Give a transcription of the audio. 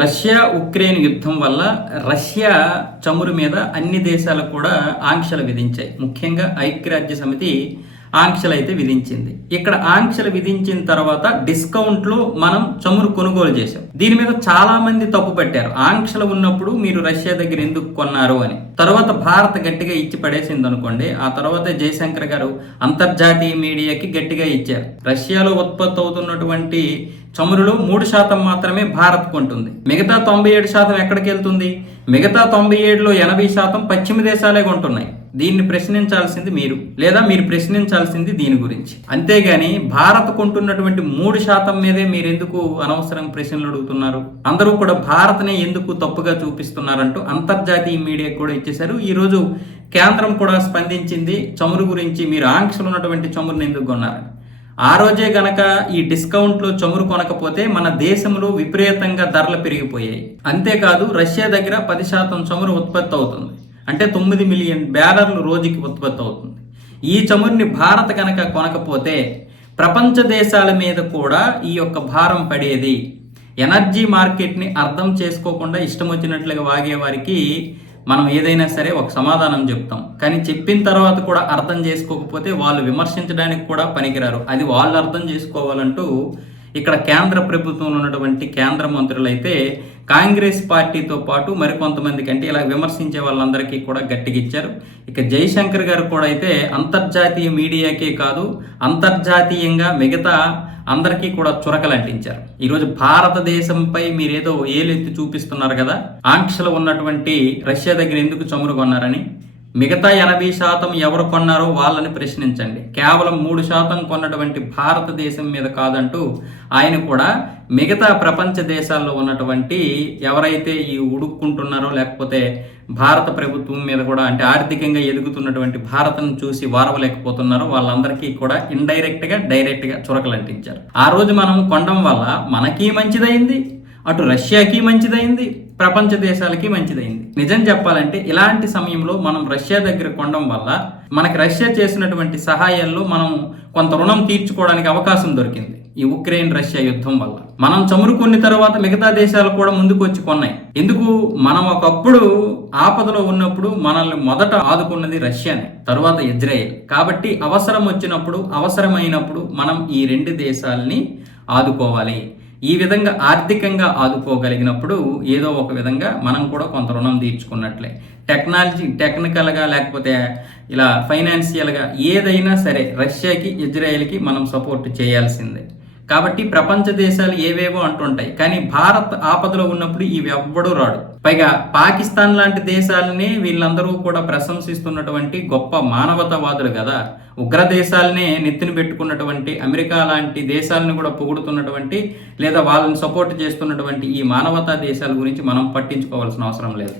Russia Ukraine యుద్ధం వల్ల Russia చమురు మీద అన్ని దేశాలు కూడా ఆంక్షలు విధించాయి. ముఖ్యంగా ఐక్యరాజ్య సమితి ఆంక్షలు అయితే విధించింది. ఇక్కడ ఆంక్షలు విధించిన తర్వాత డిస్కౌంట్లు మనం చమురు కొనుగోలు చేసాం దీని మీద చాలా మంది తప్పు పెట్టారు. ఆంక్షలు ఉన్నప్పుడు మీరు రష్యా దగ్గర ఎందుకు కొన్నారు అని. తర్వాత భారత్ గట్టిగా ఇచ్చి పడేసింది అనుకోండి. ఆ తర్వాత జయశంకర్ గారు అంతర్జాతీయ మీడియాకి గట్టిగా ఇచ్చారు. రష్యాలో ఉత్పత్తి అవుతున్నటువంటి చమురులో మూడు శాతం మాత్రమే భారత్ కొంటుంది. మిగతా తొంభై ఏడు శాతం ఎక్కడికి వెళ్తుంది? మిగతా తొంభై ఏడులో ఎనభై శాతం పశ్చిమ దేశాలే కొంటున్నాయి. దీన్ని ప్రశ్నించాల్సింది మీరు లేదా మీరు ప్రశ్నించాల్సింది దీని గురించి. అంతేగాని భారత్ కొంటున్నటువంటి మూడు శాతం మీదే మీరు ఎందుకు అనవసరం ప్రశ్నలు అడుగుతున్నారు? అందరూ కూడా భారత్నే ఎందుకు తప్పుగా చూపిస్తున్నారంటూ అంతర్జాతీయ మీడియా కూడా ఇచ్చేశారు. ఈరోజు కేంద్రం కూడా స్పందించింది చమురు గురించి మీరు ఆంక్షలు ఉన్నటువంటి చమురుని ఎందుకు కొన్నారని. ఆ రోజే గనక ఈ డిస్కౌంట్లో చమురు కొనకపోతే మన దేశంలో విపరీతంగా ధరలు పెరిగిపోయాయి. అంతేకాదు రష్యా దగ్గర పది శాతం చమురు ఉత్పత్తి అవుతుంది. అంటే తొమ్మిది మిలియన్ బ్యారర్లు రోజుకి ఉత్పత్తి అవుతుంది. ఈ చమురుని భారత్ కనుక కొనకపోతే ప్రపంచ దేశాల మీద కూడా ఈ యొక్క భారం పడేది. ఎనర్జీ మార్కెట్ని అర్థం చేసుకోకుండా ఇష్టం వచ్చినట్లుగా వాగే వారికి మనం ఏదైనా సరే ఒక సమాధానం చెప్తాం. కానీ చెప్పిన తర్వాత కూడా అర్థం చేసుకోకపోతే వాళ్ళు విమర్శించడానికి కూడా పనికిరారు. అది వాళ్ళు అర్థం చేసుకోవాలంటూ ఇక్కడ కేంద్ర ప్రభుత్వంలో ఉన్నటువంటి కేంద్ర మంత్రులు అయితే కాంగ్రెస్ పార్టీతో పాటు మరికొంతమందికి అంటే ఇలా విమర్శించే వాళ్ళందరికీ కూడా గట్టిగిచ్చారు ఇక జైశంకర్ గారు కూడా అయితే అంతర్జాతీయ మీడియాకే కాదు అంతర్జాతీయంగా మిగతా అందరికీ కూడా చురకలు అంటించారు ఈరోజు భారతదేశంపై మీరేదో ఏలెత్తి చూపిస్తున్నారు కదా? ఆంక్షలు ఉన్నటువంటి రష్యా దగ్గర ఎందుకు చమురు కొన్నారని? మిగతా ఎనభై శాతం ఎవరు కొన్నారో వాళ్ళని ప్రశ్నించండి. కేవలం మూడు శాతం కొన్నటువంటి భారతదేశం మీద కాదంటూ ఆయన కూడా మిగతా ప్రపంచ దేశాల్లో ఉన్నటువంటి ఎవరైతే ఈ ఉడుక్కుంటున్నారో లేకపోతే భారత ప్రభుత్వం మీద కూడా అంటే ఆర్థికంగా ఎదుగుతున్నటువంటి భారత్ను చూసి వారవలేకపోతున్నారో వాళ్ళందరికీ కూడా ఇండైరెక్ట్గా డైరెక్ట్గా చురకలు అంటించారు ఆ రోజు మనం కొనడం వల్ల మనకి మంచిదైంది అటు రష్యాకి మంచిదైంది ప్రపంచ దేశాలకి మంచిదైంది. నిజం చెప్పాలంటే ఇలాంటి సమయంలో మనం రష్యా దగ్గర కొనడం వల్ల మనకి రష్యా చేసినటువంటి సహాయాల్లో మనం కొంత రుణం తీర్చుకోవడానికి అవకాశం దొరికింది. ఈ ఉక్రెయిన్ రష్యా యుద్ధం వల్ల. మనం చమురు కొన్ని తర్వాత మిగతా దేశాలు కూడా ముందుకు వచ్చి కొన్నాయి. ఎందుకు? మనం ఒకప్పుడు ఆపదలో ఉన్నప్పుడు మనల్ని మొదట ఆదుకున్నది రష్యానే తరువాత ఇజ్రాయెల్. కాబట్టి అవసరం వచ్చినప్పుడు అవసరమైనప్పుడు మనం ఈ రెండు దేశాలని ఆదుకోవాలి. ఈ విధంగా ఆర్థికంగా ఆదుకోగలిగినప్పుడు ఏదో ఒక విధంగా మనం కూడా కొంత రుణం తీర్చుకున్నట్లే. టెక్నాలజీ టెక్నికల్గా లేకపోతే ఇలా ఫైనాన్షియల్గా ఏదైనా సరే రష్యాకి ఇజ్రాయెల్కి మనం సపోర్ట్ చేయాల్సిందే. కాబట్టి ప్రపంచ దేశాలు ఏవేవో అంటుంటాయి. కానీ భారత్ ఆపదలో ఉన్నప్పుడు ఇవి ఎవ్వడూ రాడు. పైగా పాకిస్తాన్ లాంటి దేశాలని వీళ్ళందరూ కూడా ప్రశంసిస్తున్నటువంటి గొప్ప మానవతావాదులు కదా. ఉగ్ర దేశాలనే నెత్తిన పెట్టుకున్నటువంటి అమెరికా లాంటి దేశాలను కూడా పొగుడుతున్నటువంటి లేదా వాళ్ళని సపోర్ట్ చేస్తున్నటువంటి ఈ మానవతా దేశాల గురించి మనం పట్టించుకోవాల్సిన అవసరం లేదు.